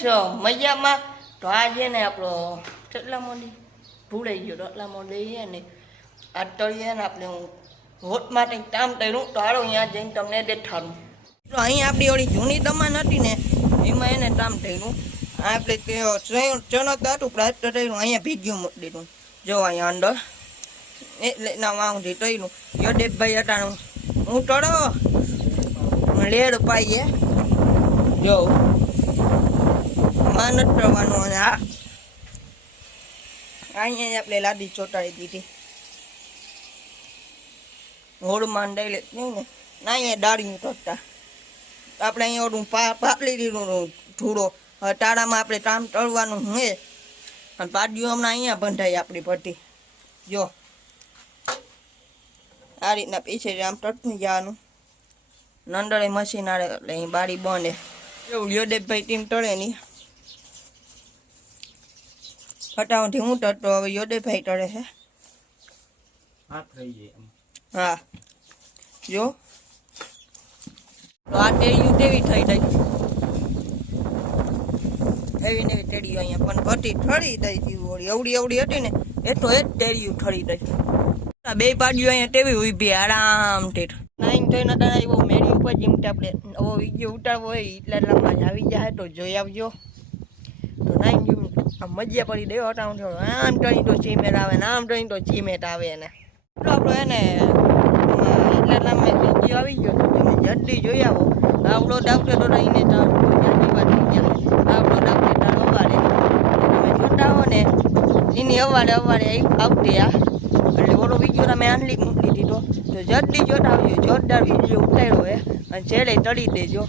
છો મજામાં? તો આજે ને આપણો કેટલા મોડી ભૂલાઈ ગયો એટલા મોડી ને આ તળીએ ને આપણે હું હોટ માટે કામ કર્યું તો હાલો અહીંયા જઈને તમને દેખાડું. તો અહીંયા આપણી ઓલી જૂની દમાન હતી ને એમાં એને કામ કર્યું. આપણે ચણત હતું પ્લાસ્ટર કર્યું અહીંયા ભીગ્યું મૂકી દીધું. જો અહીંયા અંદર એટલે ના વાંધી કર્યું. યદેશભાઈ અટાણું હું ટળો લેડ પાઈએ જો માનત કરવાનું. અને આ અહીંયા આપણે લાદી ચોટાડી દીધી હોળમાં દઈ લે નહીં ને ના અહીંયા દાળીનું કરતા આપણે અહીંયા ઓલું પાપડી દીધું ધૂળો ટાળામાં આપણે કામ તળવાનું હે અને પાડીઓ હમણાં અહીંયા બંધાય આપણી ભઠ્ઠી જો આ રીતના પીછે આમ તળતું જવાનું. નંદરે મશીન આવે એટલે અહીં બારી બંધ એવું યદેશભાઈ ટીમ ટળે નહીં ફટાવથી હું તરતો હવે યદેશભાઈ ટળે છે. હા જો તો આ ટેડીયું તેવી થઈ ગઈ એવી ને એવી ટેડીયું અહીંયા પણ ઘટી ઠળી દઈ હતી એવડી એવડી હતી ને એ તો એ જ ટેડીયું ઠળી દઈ. બે પાડીઓ અહીંયા તેવી ઉભી આરામથી નાઈન થઈને તને એવો મેળી ઉપર જીમતા આપણે એવો વિડીયો ઉતારવો હોય એટલા લાંબા જ આવી જાય તો જોઈ આવજો. તો નાઈન જીમ મજા પડી દેવો હટાવું થોડો આમ ટણી તો ચીમેટ આવે ને આમ ટણી તો ચીમેટ આવે ને તો આપણો એને એટલા લાંબા વિડીયો આવી ગયો તો તમે જલ્દી જોઈ આવો. આપણો ડાક્ટર તો રહીને જાની વાત થઈ જાય આપણો ડાક્ટર તાર અવારે તમે જોતા હો ને એની અવારે આવતી આ એટલે ઓલો વિડીયો તમે આનલી મૂકી દીધો તો જલ્દી જોતા આવજો. જોરદાર વિડીયો ઉતાર્યો હે અને છેલ્લે તળી દેજો.